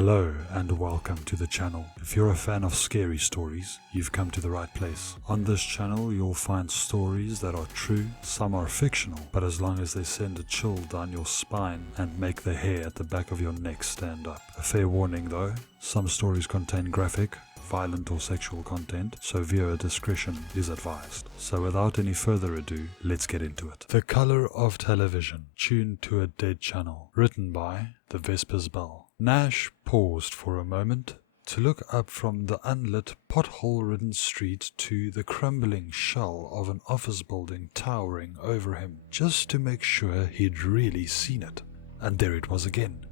Hello and welcome to the channel. If you're a fan of scary stories, you've come to the right place. On this channel you'll find stories that are true, some are fictional, but as long as they send a chill down your spine and make the hair at the back of your neck stand up. A fair warning though, some stories contain graphic, violent or sexual content, so viewer discretion is advised. So without any further ado, let's get into it. The Color of Television, tuned to a dead channel, written by The Vespers Bell. Nash paused for a moment to look up from the unlit, pothole-ridden street to the crumbling shell of an office building towering over him, just to make sure he'd really seen it. And there it was again.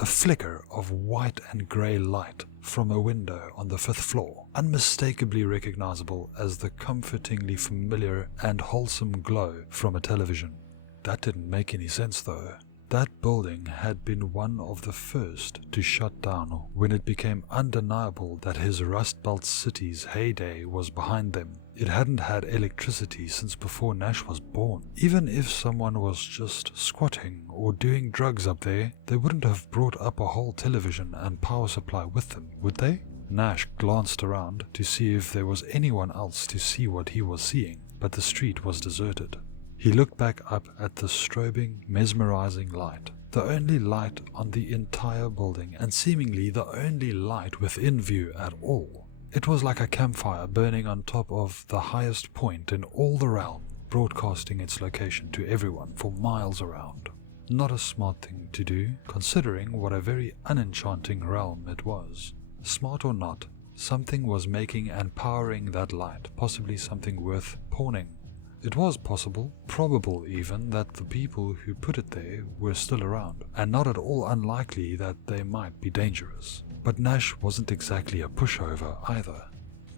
A flicker of white and grey light from a window on the 5th floor, unmistakably recognizable as the comfortingly familiar and wholesome glow from a television. That didn't make any sense though. That building had been one of the first to shut down when it became undeniable that his Rust Belt city's heyday was behind them. It hadn't had electricity since before Nash was born. Even if someone was just squatting or doing drugs up there, they wouldn't have brought up a whole television and power supply with them, would they? Nash glanced around to see if there was anyone else to see what he was seeing, but the street was deserted. He looked back up at the strobing, mesmerizing light, the only light on the entire building and seemingly the only light within view at all. It was like a campfire burning on top of the highest point in all the realm, broadcasting its location to everyone for miles around. Not a smart thing to do, considering what a very unenchanting realm it was. Smart or not, something was making and powering that light, possibly something worth pawning. It was possible, probable even, that the people who put it there were still around, and not at all unlikely that they might be dangerous. But Nash wasn't exactly a pushover either,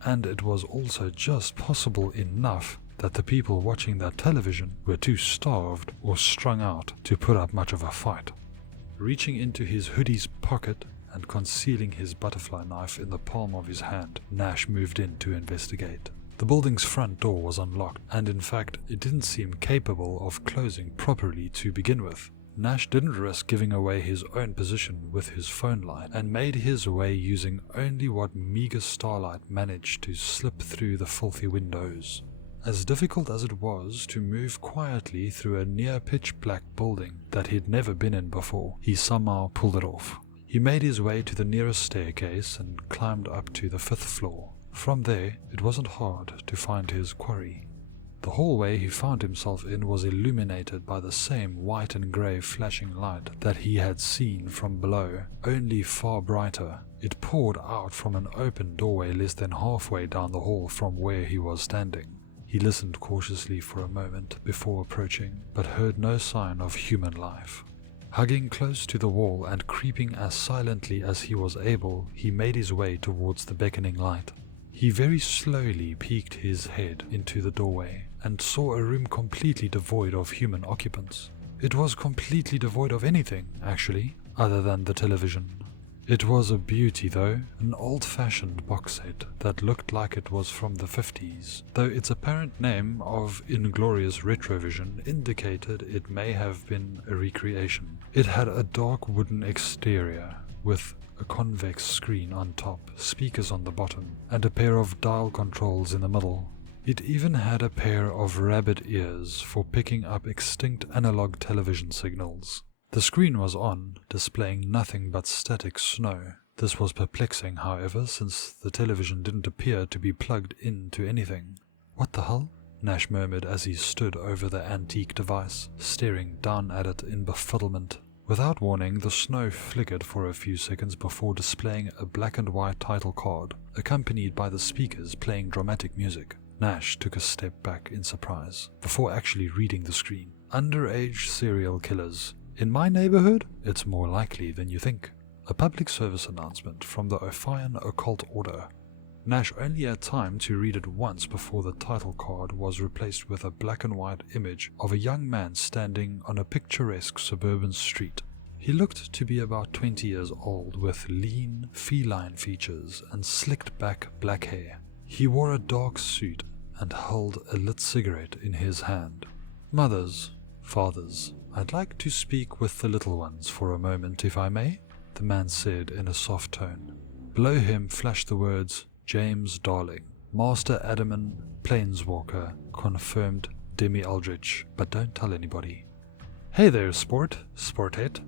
and it was also just possible enough that the people watching that television were too starved or strung out to put up much of a fight. Reaching into his hoodie's pocket and concealing his butterfly knife in the palm of his hand, Nash moved in to investigate. The building's front door was unlocked, and in fact, it didn't seem capable of closing properly to begin with. Nash didn't risk giving away his own position with his phone light, and made his way using only what meager starlight managed to slip through the filthy windows. As difficult as it was to move quietly through a near pitch black building that he'd never been in before, he somehow pulled it off. He made his way to the nearest staircase and climbed up to the 5th floor. From there, it wasn't hard to find his quarry. The hallway he found himself in was illuminated by the same white and grey flashing light that he had seen from below, only far brighter. It poured out from an open doorway less than halfway down the hall from where he was standing. He listened cautiously for a moment before approaching, but heard no sign of human life. Hugging close to the wall and creeping as silently as he was able, he made his way towards the beckoning light. He very slowly peeked his head into the doorway and saw a room completely devoid of human occupants. It was completely devoid of anything, actually, other than the television. It was a beauty though, an old-fashioned box set that looked like it was from the 50s, though its apparent name of Inglorious Retrovision indicated it may have been a recreation. It had a dark wooden exterior with a convex screen on top, speakers on the bottom, and a pair of dial controls in the middle. It even had a pair of rabbit ears for picking up extinct analog television signals. The screen was on, displaying nothing but static snow. This was perplexing, however, since the television didn't appear to be plugged into anything. "What the hell?" Nash murmured as he stood over the antique device, staring down at it in befuddlement. Without warning, the snow flickered for a few seconds before displaying a black and white title card, accompanied by the speakers playing dramatic music. Nash took a step back in surprise, before actually reading the screen. "Underage serial killers. In my neighborhood, it's more likely than you think." A public service announcement from the Ophion Occult Order. Nash only had time to read it once before the title card was replaced with a black and white image of a young man standing on a picturesque suburban street. He looked to be about 20 years old, with lean, feline features and slicked back black hair. He wore a dark suit and held a lit cigarette in his hand. "Mothers, fathers, I'd like to speak with the little ones for a moment if I may." the man said in a soft tone. Below him flashed the words, James Darling, Master Adaman, Planeswalker, confirmed Demi Aldrich, but don't tell anybody. Hey there, sporthead.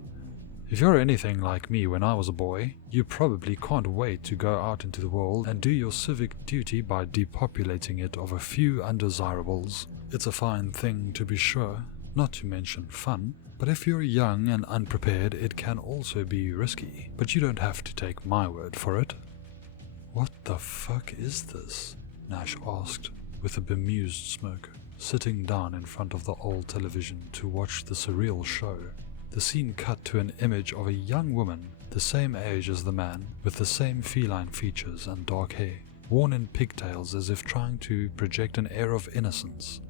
If you're anything like me when I was a boy, you probably can't wait to go out into the world and do your civic duty by depopulating it of a few undesirables. It's a fine thing to be sure, not to mention fun, but if you're young and unprepared it can also be risky, but you don't have to take my word for it. What the fuck is this? Nash asked, with a bemused smirk, sitting down in front of the old television to watch the surreal show. The scene cut to an image of a young woman, the same age as the man, with the same feline features and dark hair, worn in pigtails as if trying to project an air of innocence.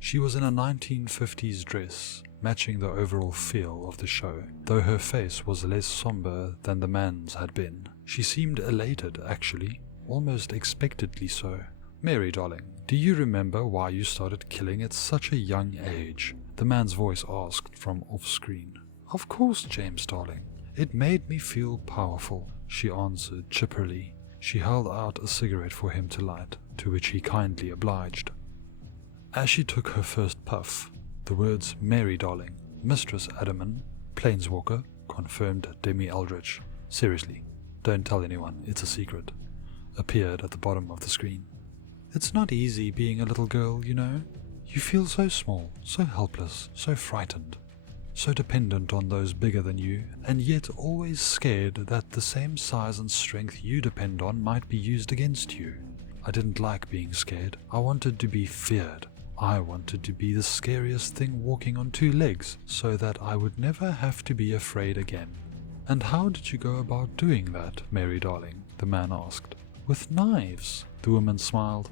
She was in a 1950s dress, matching the overall feel of the show, though her face was less somber than the man's had been. She seemed elated, actually, almost expectedly so. Mary, darling, do you remember why you started killing at such a young age? The man's voice asked from off-screen. Of course, James, darling. It made me feel powerful, she answered chipperly. She held out a cigarette for him to light, to which he kindly obliged. As she took her first puff, the words, Mary, darling, Mistress Adaman, Planeswalker, confirmed Demi Aldrich. Seriously, don't tell anyone, it's a secret, appeared at the bottom of the screen. It's not easy being a little girl, you know. You feel so small, so helpless, so frightened, so dependent on those bigger than you, and yet always scared that the same size and strength you depend on might be used against you. I didn't like being scared. I wanted to be feared. I wanted to be the scariest thing walking on two legs, so that I would never have to be afraid again. And how did you go about doing that, Mary darling? The man asked. With knives, the woman smiled.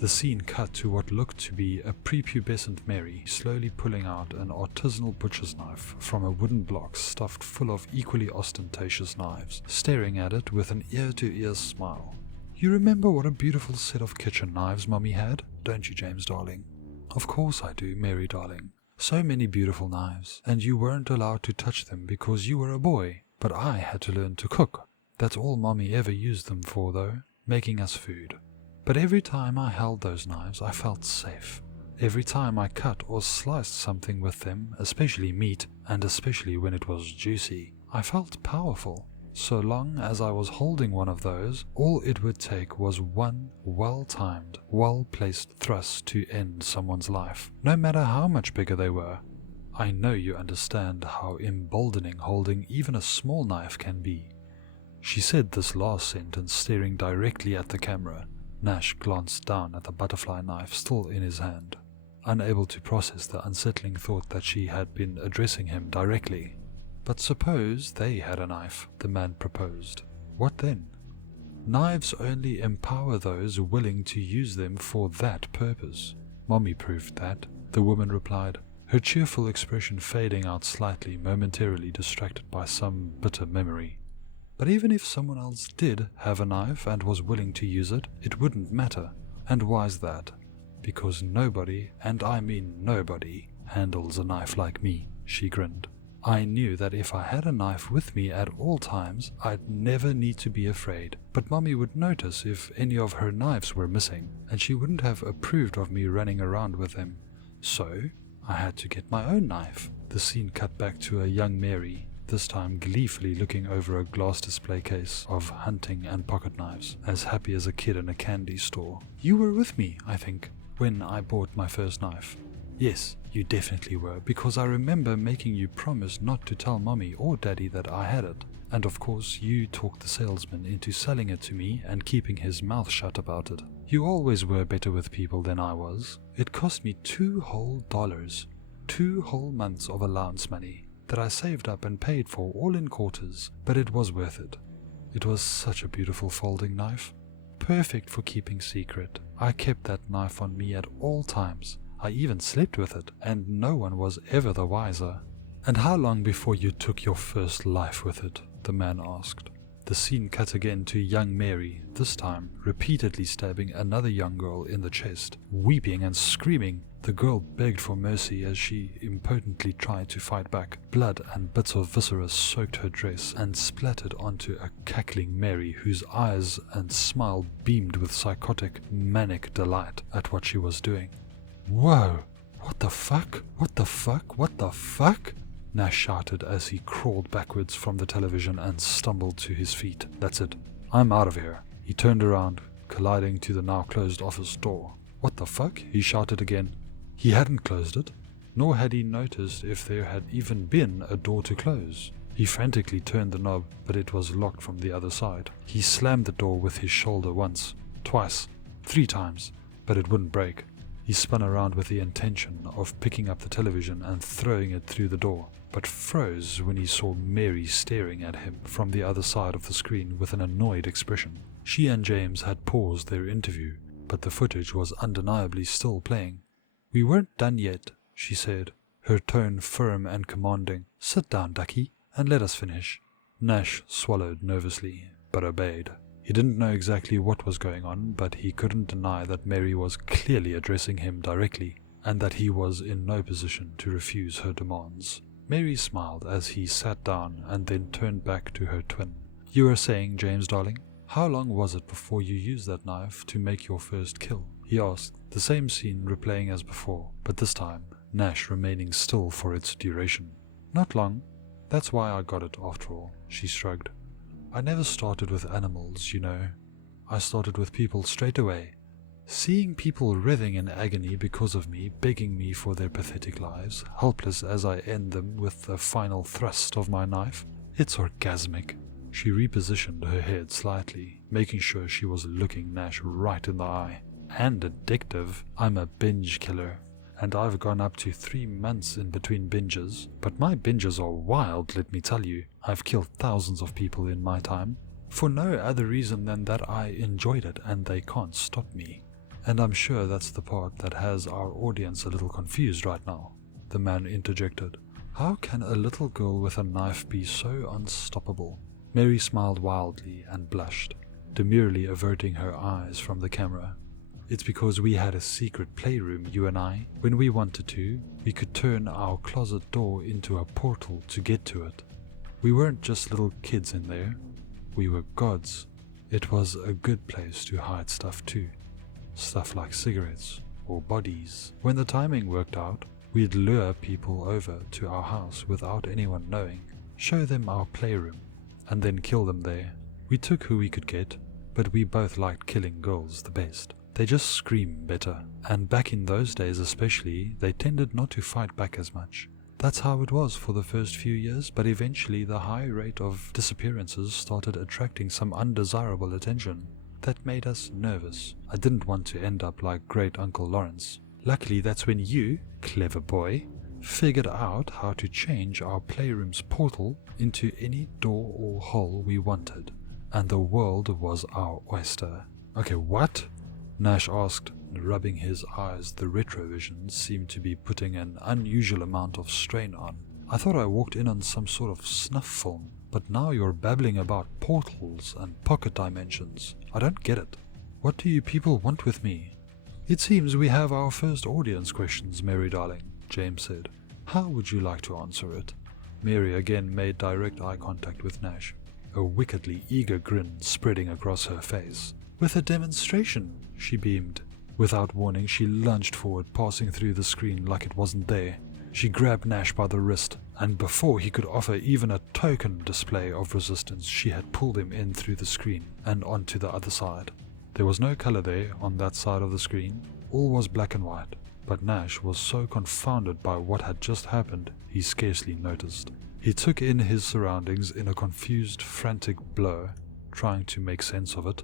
The scene cut to what looked to be a prepubescent Mary slowly pulling out an artisanal butcher's knife from a wooden block stuffed full of equally ostentatious knives, staring at it with an ear-to-ear smile. You remember what a beautiful set of kitchen knives Mummy had, don't you, James darling? Of course I do, Mary darling. So many beautiful knives, and you weren't allowed to touch them because you were a boy, but I had to learn to cook. That's all Mummy ever used them for though, making us food. But every time I held those knives, I felt safe. Every time I cut or sliced something with them, especially meat, and especially when it was juicy, I felt powerful. So long as I was holding one of those, all it would take was one well-timed, well-placed thrust to end someone's life, no matter how much bigger they were. I know you understand how emboldening holding even a small knife can be. She said this last sentence staring directly at the camera. Nash glanced down at the butterfly knife still in his hand, unable to process the unsettling thought that she had been addressing him directly. But suppose they had a knife, the man proposed. What then? Knives only empower those willing to use them for that purpose. Mommy proved that, the woman replied, her cheerful expression fading out slightly, momentarily distracted by some bitter memory. But even if someone else did have a knife and was willing to use it, it wouldn't matter. And why's that? Because nobody, and I mean nobody, handles a knife like me, she grinned. I knew that if I had a knife with me at all times, I'd never need to be afraid, but Mummy would notice if any of her knives were missing, and she wouldn't have approved of me running around with them. So, I had to get my own knife. The scene cut back to a young Mary, this time gleefully looking over a glass display case of hunting and pocket knives, as happy as a kid in a candy store. You were with me, I think, when I bought my first knife. Yes, you definitely were, because I remember making you promise not to tell Mommy or Daddy that I had it. And of course you talked the salesman into selling it to me and keeping his mouth shut about it. You always were better with people than I was. It cost me $2 whole, 2 whole months of allowance money that I saved up and paid for all in quarters, but it was worth it. It was such a beautiful folding knife. Perfect for keeping secret. I kept that knife on me at all times. I even slept with it, and no one was ever the wiser. And how long before you took your first life with it? The man asked. The scene cut again to young Mary, this time repeatedly stabbing another young girl in the chest. Weeping and screaming, the girl begged for mercy as she impotently tried to fight back. Blood and bits of viscera soaked her dress and splattered onto a cackling Mary whose eyes and smile beamed with psychotic, manic delight at what she was doing. "Whoa! What the fuck? What the fuck? What the fuck?" Nash shouted as he crawled backwards from the television and stumbled to his feet. "That's it. I'm out of here." He turned around, colliding to the now closed office door. "What the fuck?" he shouted again. He hadn't closed it, nor had he noticed if there had even been a door to close. He frantically turned the knob, but it was locked from the other side. He slammed the door with his shoulder once, twice, 3 times, but it wouldn't break. He spun around with the intention of picking up the television and throwing it through the door, but froze when he saw Mary staring at him from the other side of the screen with an annoyed expression. She and James had paused their interview, but the footage was undeniably still playing. "We weren't done yet," she said, her tone firm and commanding. "Sit down, ducky, and let us finish." Nash swallowed nervously, but obeyed. He didn't know exactly what was going on, but he couldn't deny that Mary was clearly addressing him directly, and that he was in no position to refuse her demands. Mary smiled as he sat down and then turned back to her twin. "You were saying, James darling, how long was it before you used that knife to make your first kill?" he asked, the same scene replaying as before, but this time Nash remaining still for its duration. "Not long. That's why I got it after all," she shrugged. "I never started with animals, you know. I started with people straight away. Seeing people writhing in agony because of me, begging me for their pathetic lives, helpless as I end them with the final thrust of my knife, it's orgasmic." She repositioned her head slightly, making sure she was looking Nash right in the eye. "And addictive. I'm a binge killer, and I've gone up to 3 months in between binges, but my binges are wild, let me tell you. I've killed thousands of people in my time, for no other reason than that I enjoyed it and they can't stop me. And I'm sure that's the part that has our audience a little confused right now," the man interjected. "How can a little girl with a knife be so unstoppable?" Mary smiled wildly and blushed, demurely averting her eyes from the camera. "It's because we had a secret playroom, you and I. When we wanted to, we could turn our closet door into a portal to get to it. We weren't just little kids in there. We were gods. It was a good place to hide stuff too. Stuff like cigarettes or bodies. When the timing worked out, we'd lure people over to our house without anyone knowing, show them our playroom, and then kill them there. We took who we could get, but we both liked killing girls the best. They just scream better, and back in those days especially, they tended not to fight back as much. That's how it was for the first few years, but eventually the high rate of disappearances started attracting some undesirable attention. That made us nervous. I didn't want to end up like Great Uncle Lawrence. Luckily that's when you, clever boy, figured out how to change our playroom's portal into any door or hole we wanted, and the world was our oyster." "Okay, what?" Nash asked, rubbing his eyes. The retrovision seemed to be putting an unusual amount of strain on. "I thought I walked in on some sort of snuff film, but now you're babbling about portals and pocket dimensions. I don't get it. What do you people want with me?" "It seems we have our first audience questions, Mary darling," James said. "How would you like to answer it?" Mary again made direct eye contact with Nash, a wickedly eager grin spreading across her face. "With a demonstration," she beamed. Without warning, she lunged forward, passing through the screen like it wasn't there. She grabbed Nash by the wrist, and before he could offer even a token display of resistance, she had pulled him in through the screen and onto the other side. There was no color there on that side of the screen. All was black and white, but Nash was so confounded by what had just happened, he scarcely noticed. He took in his surroundings in a confused, frantic blur, trying to make sense of it.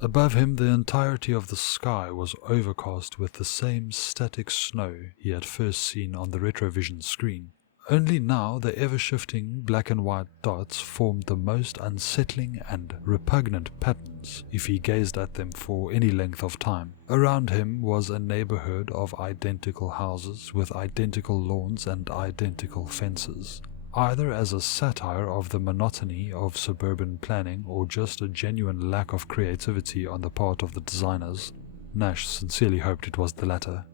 Above him, the entirety of the sky was overcast with the same static snow he had first seen on the retrovision screen. Only now the ever-shifting black and white dots formed the most unsettling and repugnant patterns if he gazed at them for any length of time. Around him was a neighborhood of identical houses with identical lawns and identical fences. either as a satire of the monotony of suburban planning or just a genuine lack of creativity on the part of the designers. Nash sincerely hoped it was the latter.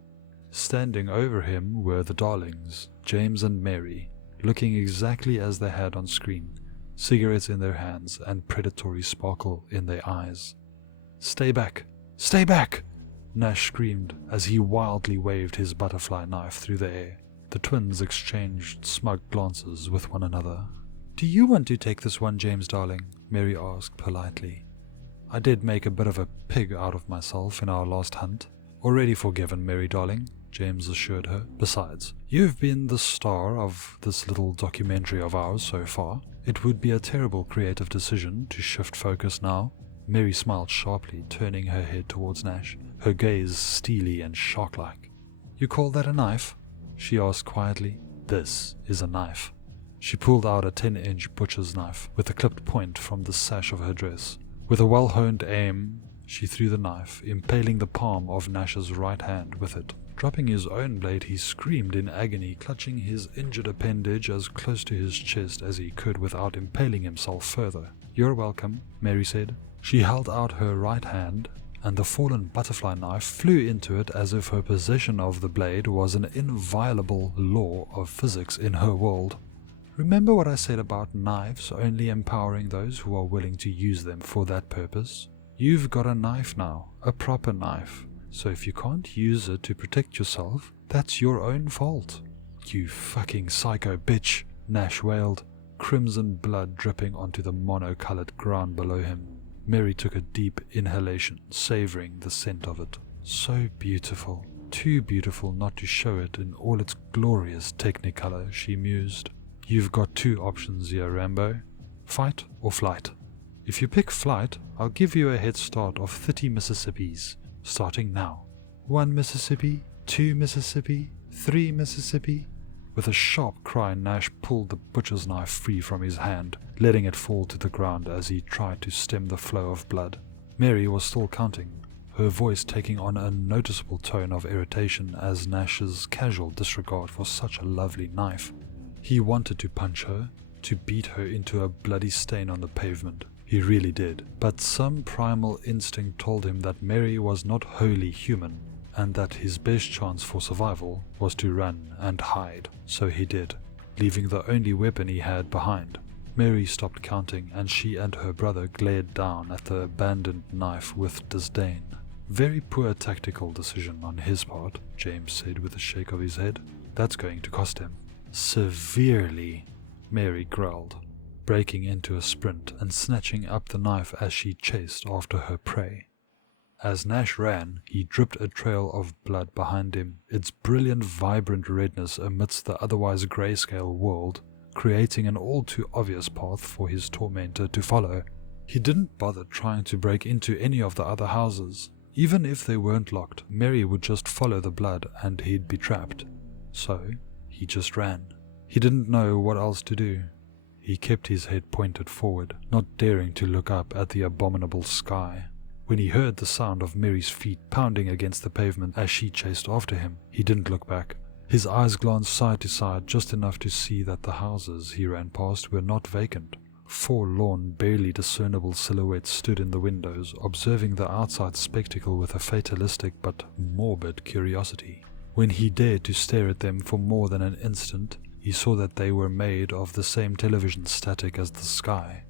Standing over him were the darlings, James and Mary, looking exactly as they had on screen, cigarettes in their hands and predatory sparkle in their eyes. "Stay back! Stay back!" Nash screamed as he wildly waved his butterfly knife through the air. The twins exchanged smug glances with one another. "Do you want to take this one, James darling?" Mary asked politely. "I did make a bit of a pig out of myself in our last hunt." "Already forgiven, Mary darling," James assured her. "Besides, you've been the star of this little documentary of ours so far. It would be a terrible creative decision to shift focus now." Mary smiled sharply, turning her head towards Nash, her gaze steely and shark-like. "You call that a knife?" she asked quietly. "This is a knife." She pulled out a 10-inch butcher's knife with a clipped point from the sash of her dress. With a well-honed aim, she threw the knife, impaling the palm of Nash's right hand with it. Dropping his own blade, he screamed in agony, clutching his injured appendage as close to his chest as he could without impaling himself further. "You're welcome," Mary said. She held out her right hand, and the fallen butterfly knife flew into it as if her possession of the blade was an inviolable law of physics in her world. "Remember what I said about knives only empowering those who are willing to use them for that purpose? You've got a knife now, a proper knife. So if you can't use it to protect yourself, that's your own fault." "You fucking psycho bitch," Nash wailed, crimson blood dripping onto the mono-colored ground below him. Mary took a deep inhalation, savoring the scent of it. "So beautiful, too beautiful not to show it in all its glorious technicolor," she mused. "You've got two options here, Rambo. Fight or flight. If you pick flight, I'll give you a head start of 30 Mississippis. Starting now. 1 Mississippi, 2 Mississippi, 3 Mississippi." With a sharp cry, Nash pulled the butcher's knife free from his hand, letting it fall to the ground as he tried to stem the flow of blood. Mary was still counting, her voice taking on a noticeable tone of irritation as Nash's casual disregard for such a lovely knife. He wanted to punch her, to beat her into a bloody stain on the pavement. He really did, but some primal instinct told him that Mary was not wholly human, and that his best chance for survival was to run and hide. So he did, leaving the only weapon he had behind. Mary stopped counting, and she and her brother glared down at the abandoned knife with disdain. "Very poor tactical decision on his part," James said with a shake of his head. "That's going to cost him." "Severely," Mary growled, breaking into a sprint and snatching up the knife as she chased after her prey. As Nash ran, he dripped a trail of blood behind him, its brilliant, vibrant redness amidst the otherwise grayscale world, creating an all-too obvious path for his tormentor to follow. He didn't bother trying to break into any of the other houses. Even if they weren't locked, Mary would just follow the blood and he'd be trapped. So, he just ran. He didn't know what else to do. He kept his head pointed forward, not daring to look up at the abominable sky. When he heard the sound of Mary's feet pounding against the pavement as she chased after him, he didn't look back. His eyes glanced side to side just enough to see that the houses he ran past were not vacant. 4 lorn, barely discernible silhouettes stood in the windows, observing the outside spectacle with a fatalistic but morbid curiosity. When he dared to stare at them for more than an instant, he saw that they were made of the same television static as the sky.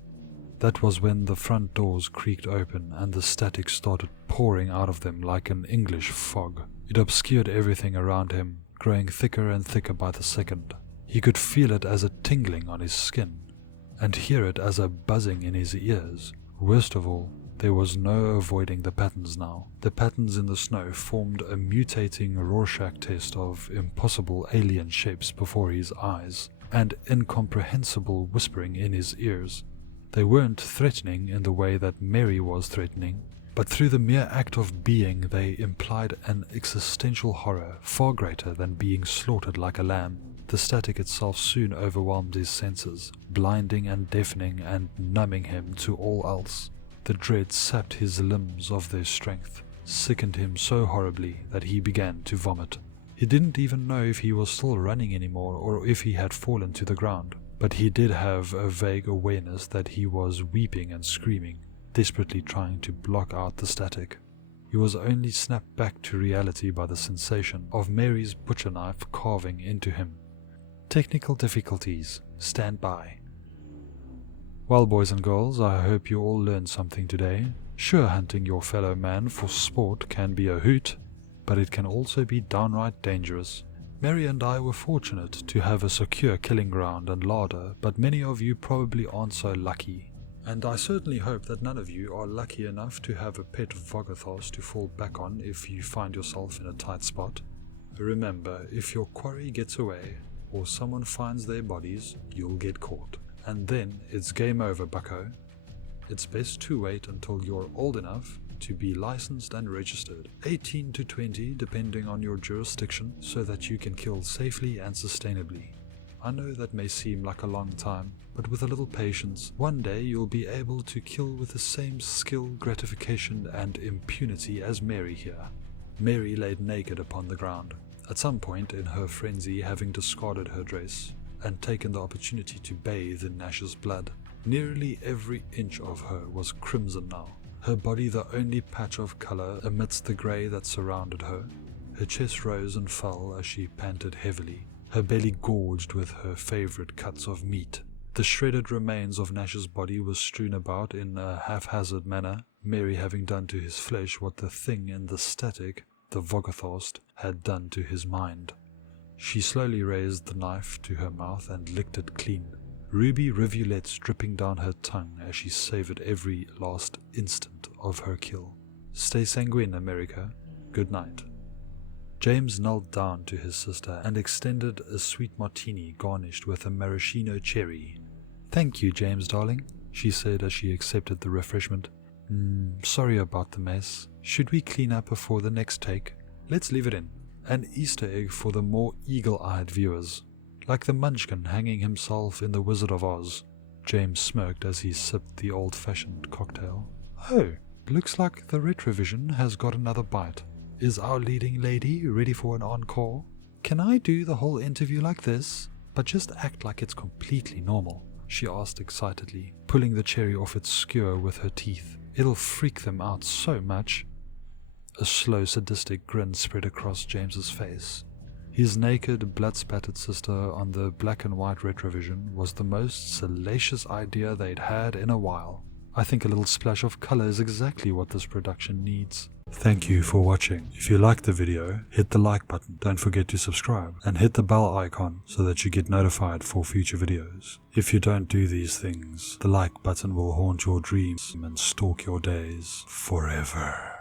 That was when the front doors creaked open and the static started pouring out of them like an English fog. It obscured everything around him, growing thicker and thicker by the second. He could feel it as a tingling on his skin, and hear it as a buzzing in his ears. Worst of all, there was no avoiding the patterns now. The patterns in the snow formed a mutating Rorschach test of impossible alien shapes before his eyes, and incomprehensible whispering in his ears. They weren't threatening in the way that Mary was threatening, but through the mere act of being they implied an existential horror far greater than being slaughtered like a lamb. The static itself soon overwhelmed his senses, blinding and deafening and numbing him to all else. The dread sapped his limbs of their strength, sickened him so horribly that he began to vomit. He didn't even know if he was still running anymore or if he had fallen to the ground, but he did have a vague awareness that he was weeping and screaming, desperately trying to block out the static. He was only snapped back to reality by the sensation of Mary's butcher knife carving into him. Technical difficulties. Stand by. Well, boys and girls, I hope you all learned something today. Sure, hunting your fellow man for sport can be a hoot, but it can also be downright dangerous. Mary and I were fortunate to have a secure killing ground and larder, but many of you probably aren't so lucky. And I certainly hope that none of you are lucky enough to have a pet Vogathos to fall back on if you find yourself in a tight spot. Remember, if your quarry gets away, or someone finds their bodies, you'll get caught. And then it's game over, bucko. It's best to wait until you're old enough to be licensed and registered, 18 to 20 depending on your jurisdiction, so that you can kill safely and sustainably. I know that may seem like a long time, but with a little patience, one day you'll be able to kill with the same skill, gratification and impunity as Mary here. Mary laid naked upon the ground, at some point in her frenzy having discarded her dress and taken the opportunity to bathe in Nash's blood. Nearly every inch of her was crimson now, her body the only patch of color amidst the grey that surrounded her. Her chest rose and fell as she panted heavily, her belly gorged with her favorite cuts of meat. The shredded remains of Nash's body were strewn about in a haphazard manner, Mary having done to his flesh what the thing in the static, the Vogathos, had done to his mind. She slowly raised the knife to her mouth and licked it clean, ruby rivulets dripping down her tongue as she savored every last instant of her kill. Stay sanguine, America. Good night. James knelt down to his sister and extended a sweet martini garnished with a maraschino cherry. Thank you, James, darling, she said as she accepted the refreshment. Sorry about the mess. Should we clean up before the next take? Let's leave it in. An Easter egg for the more eagle-eyed viewers. Like the munchkin hanging himself in The Wizard of Oz. James smirked as he sipped the old-fashioned cocktail. Oh, looks like the Retrovision has got another bite. Is our leading lady ready for an encore? Can I do the whole interview like this, but just act like it's completely normal? She asked excitedly, pulling the cherry off its skewer with her teeth. It'll freak them out so much. A slow, sadistic grin spread across James's face. His naked, blood-spattered sister on the black and white Retrovision was the most salacious idea they'd had in a while. I think a little splash of color is exactly what this production needs. Thank you for watching. If you liked the video, hit the like button, don't forget to subscribe, and hit the bell icon so that you get notified for future videos. If you don't do these things, the like button will haunt your dreams and stalk your days forever.